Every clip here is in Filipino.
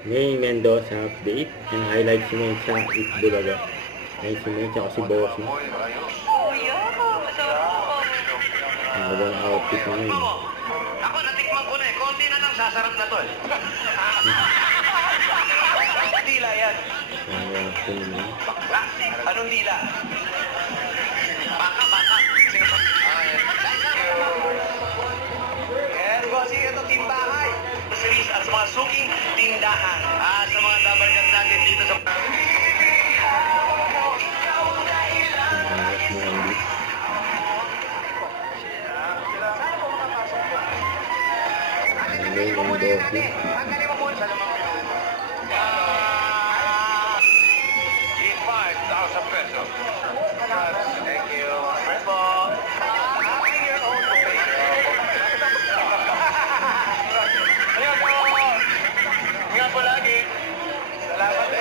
May Mendoza update. Ang highlight si May sa Itbulaga. Ay si May tsaka si Bossy. Ang magandang outfit na yun. Ako, natikman ko na eh. Konti na lang, sasarap na to eh. Dila yan. Ang reaction naman. Bakla? Anong dila? Baka. Yes, bossy, ito timbahay. Series at sa mga suking tindahan. Sa mga dabarkat natin dito sa... Ang harap mo ang beat. Ang May Mendoza. In 5,000 pesos. Thank you. Repo. Ingat po lagi. Salamat po.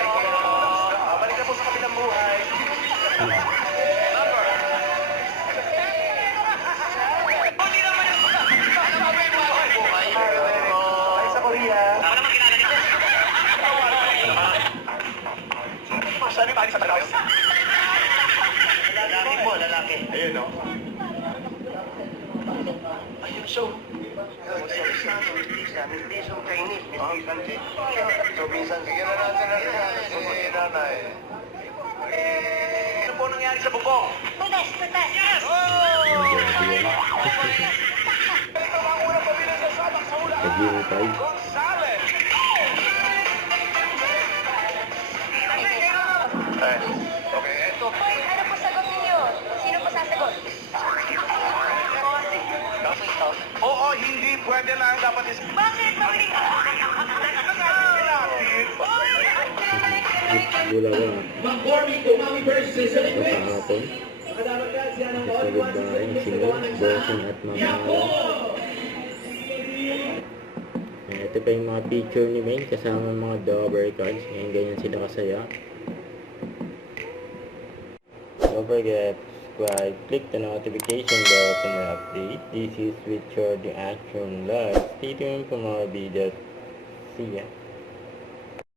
Balik na po sa kabilang buhay. Number. Hindi naman yung... Ano ba ba yung buhay? Ay, sa Korea. Ano naman ginagawa nito? Masyari tayo sa Tagalog. Lalaki po, lalaki. Ayun, no? Ayun, so... Mistisong Chinese, mistisong Chinese. So, minsan, sige na natin si nanay. Ano po nangyari sa bubong? Putas! Yes! Ang grabe yan. Ito ba ang unang pabili sa sabak sa ulan? Naghihintay. Gonzales! Okay, eto. Hoy, ano po sagot ninyo? Sino po sasagot? Oo, hindi pwede lang dapat Bakit? Mabilis ka! Itbulaga. McCormick to Mami versus sa Ito kahapon. Kasagod ba rin si May, Bossing at Mamala. Ito pa yung mga picture ni May kasama mga Dover cards. Ngayon ganyan sila kasaya. Don't forget to subscribe, click the notification bell for more update. This is Richard the Action Live. Stay tuned for more videos. See ya.